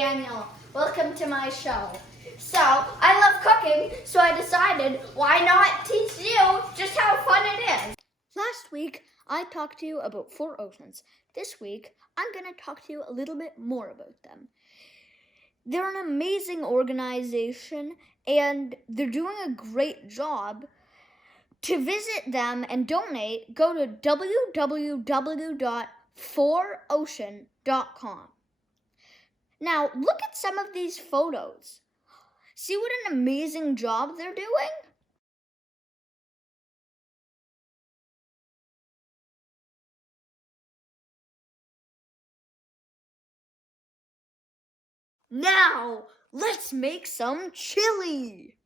Daniel. Welcome to my show. So, I love cooking, so I decided why not teach you just how fun it is. Last week, I talked to you about 4 oceans. This week, I'm going to talk to you a little bit more about them. They're an amazing organization, and they're doing a great job. To visit them and donate, go to www.4ocean.com. Now, look at some of these photos. See what an amazing job they're doing? Now, let's make some chili.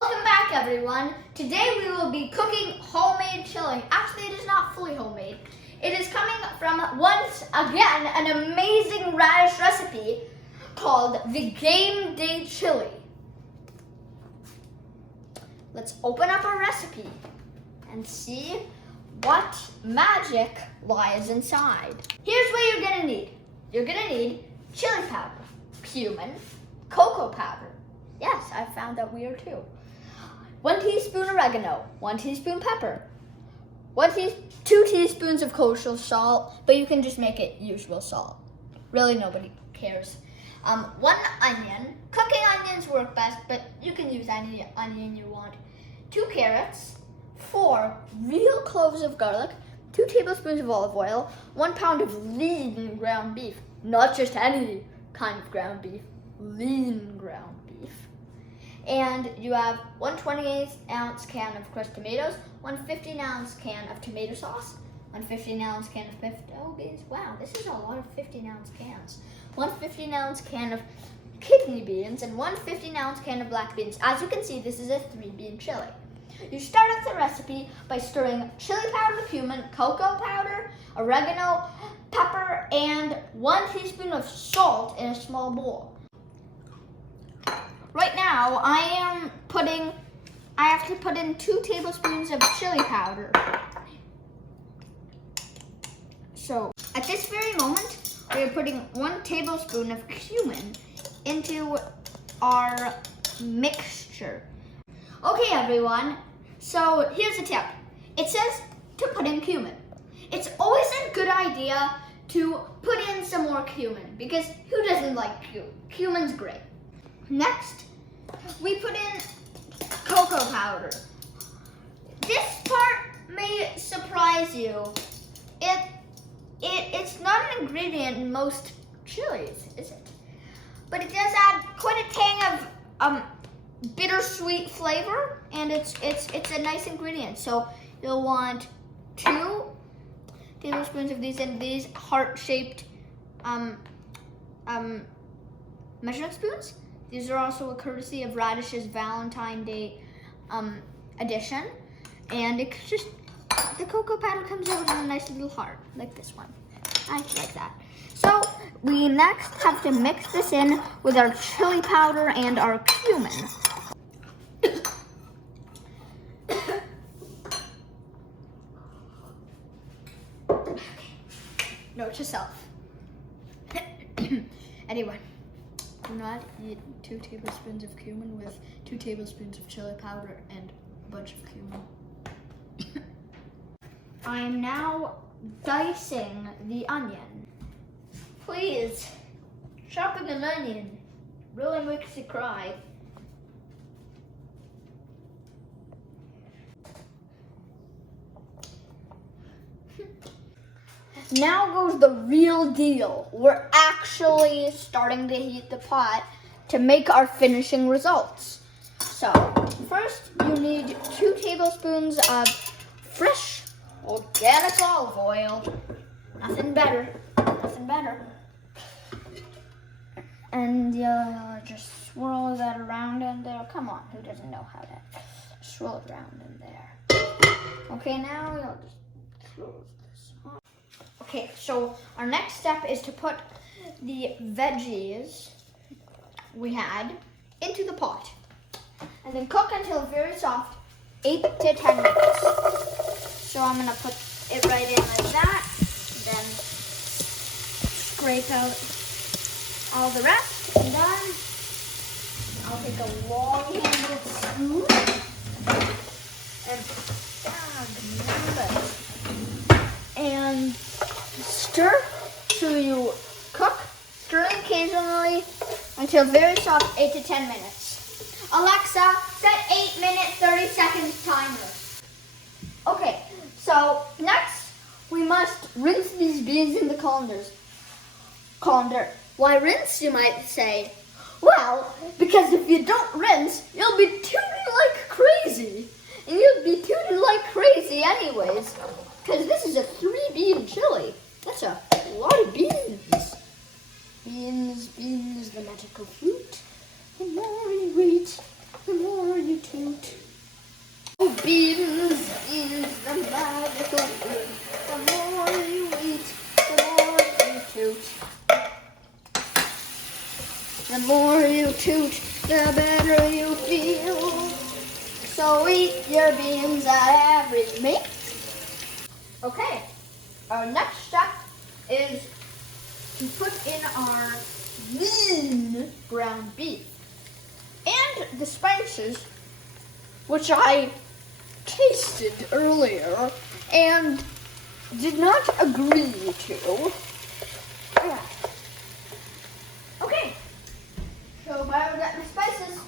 Welcome back, everyone. Today we will be cooking homemade chili. Actually, it is not fully homemade. It is coming from, once again, an amazing radish recipe called the Game Day Chili. Let's open up our recipe and see what magic lies inside. Here's what you're gonna need. You're gonna need chili powder, cumin, cocoa powder. Yes, I found that weird too. 1 teaspoon oregano, 1 teaspoon pepper, 2 teaspoons of kosher salt, but you can just make it usual salt. Really, nobody cares. 1 onion. Cooking onions work best, but you can use any onion you want. 2 carrots, 4 real cloves of garlic, 2 tablespoons of olive oil, 1 pound of lean ground beef. Not just any kind of ground beef, lean ground beef. And you have 1 28-ounce can of crushed tomatoes, 1 15-ounce can of tomato sauce, 1 15-ounce can of pinto beans. Wow, this is a lot of 15-ounce cans. 1 15-ounce can of kidney beans, and 1 15-ounce can of black beans. As you can see, this is a 3-bean chili. You start off the recipe by stirring chili powder, cumin, cocoa powder, oregano, pepper, and 1 teaspoon of salt in a small bowl. Right now, I have to put in 2 tablespoons of chili powder. So, at this very moment, we are putting 1 tablespoon of cumin into our mixture. Okay, everyone, so here's a tip. It says to put in cumin. It's always a good idea to put in some more cumin, because who doesn't like cumin? Cumin's great. Next, we put in cocoa powder. This part may surprise you. It's not an ingredient in most chilies, is it? But it does add quite a tang of bittersweet flavor, and it's a nice ingredient. So you'll want 2 tablespoons of these, and these heart-shaped measuring spoons. These are also a courtesy of Radish's Valentine Day edition, and it just, the cocoa powder comes out in a nice little heart, like this one. I like that. So we next have to mix this in with our chili powder and our cumin. Note to self. Anyway, do not eat 2 tablespoons of cumin with 2 tablespoons of chili powder and a bunch of cumin. I'm now dicing the onion. Please, chopping an onion really makes you cry. Now goes the real deal. We're actually starting to heat the pot to make our finishing results. So, first you need 2 tablespoons of fresh organic olive oil. Nothing better, nothing better. And just swirl that around in there. Come on, who doesn't know how to swirl it around in there? Okay, now you'll just close this off. Okay, so our next step is to put the veggies we had into the pot. And then cook until very soft, 8 to 10 minutes. So I'm gonna put it right in like that, then scrape out all the rest, and then I'll take a long-handled spoon and stir till you cook, stirring occasionally until very soft, 8 to 10 minutes. Alexa, set 8-minute, 30-second timer. Okay, so next we must rinse these beans in the colander. Why rinse, you might say? Well, because if you don't rinse, you'll be tooting like crazy. And you'll be tooting like crazy anyways, because this is a 3-bean chili. That's a lot of beans. Beans, beans, the magical fruit. The more you eat, the more you toot. Oh, beans, beans, the magical fruit. The more you eat, the more you toot. The more you toot, the better you feel. So eat your beans at every meal. Okay, our next step is to put in our lean ground beef and the spices, which I tasted earlier and did not agree to. Yeah. Okay, so while we got my spices,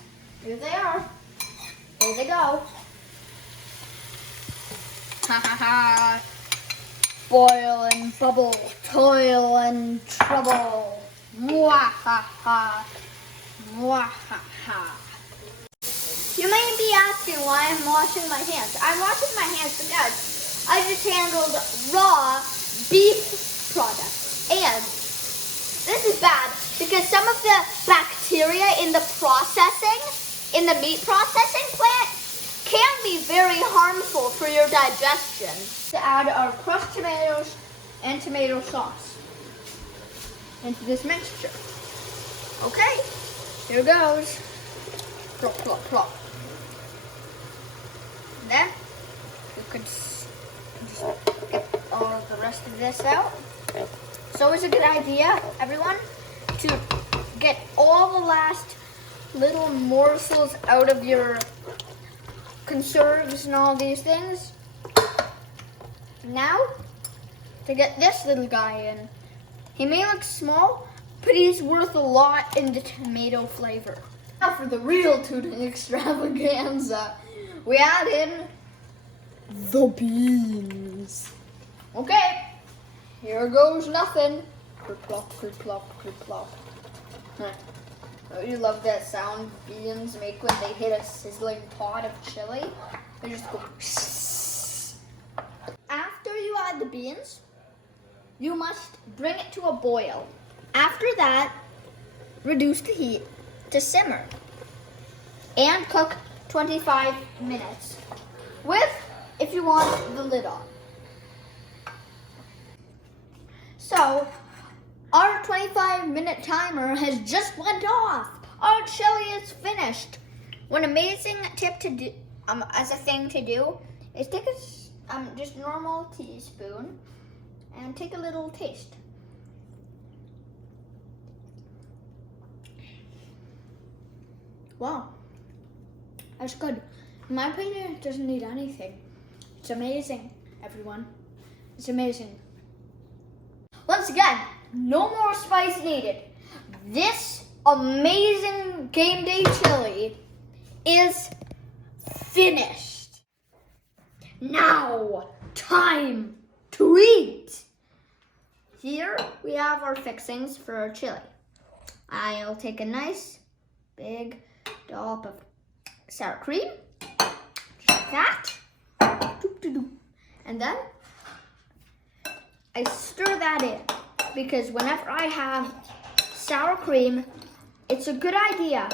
here they are. Here they go. Ha ha ha. Boil and bubble, toil and trouble. Mwah ha ha. Mwah ha ha. You may be asking why I'm washing my hands. I'm washing my hands because I just handled raw beef products. And this is bad because some of the bacteria in the meat processing plant can be very harmful for your digestion. To add our crushed tomatoes and tomato sauce into this mixture. Okay, here goes. Plop, plop, plop. And then you could just get all of the rest of this out. It's always a good idea, everyone, to get all the last little morsels out of your conserves and all these things. Now, to get this little guy in. He may look small, but he's worth a lot in the tomato flavor. Now for the real tooting extravaganza, we add in the beans. Okay, here goes nothing. Kerplop, kerplop, kerplop. Oh, you love that sound beans make when they hit a sizzling pot of chili. They just go. After you add the beans, you must bring it to a boil. After that, reduce the heat to simmer and cook 25 minutes with, if you want, the lid on. So, our 25-minute timer has just went off. Our chili is finished. One amazing tip to do, as a thing to do, is take a just normal teaspoon and take a little taste. Wow, that's good. In my opinion, it doesn't need anything. It's amazing, everyone. It's amazing. Once again, no more spice needed. This amazing game day chili is finished. Now, time to eat. Here we have our fixings for our chili. I'll take a nice big dollop of sour cream, just like that. And then I stir that in, because whenever I have sour cream, it's a good idea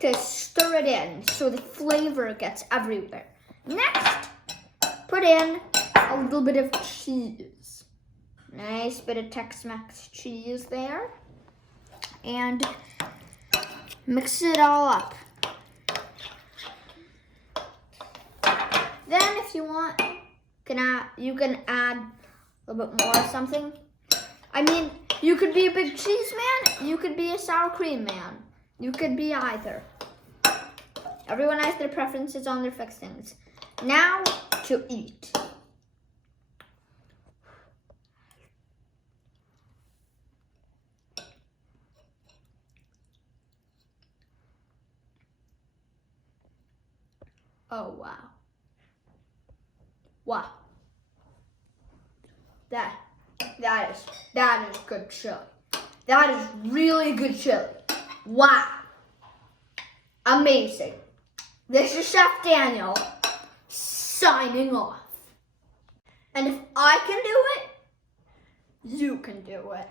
to stir it in so the flavor gets everywhere. Next, put in a little bit of cheese. Nice bit of Tex-Mex cheese there. And mix it all up. Then if you want, you can add a little bit more of something. I mean, You could be a big cheese man, you could be a sour cream man. You could be either. Everyone has their preferences on their fixings. Now to eat. Oh wow. Wow. That is good chili. That is really good chili. Wow. Amazing. This is Chef Daniel signing off. And if I can do it, you can do it.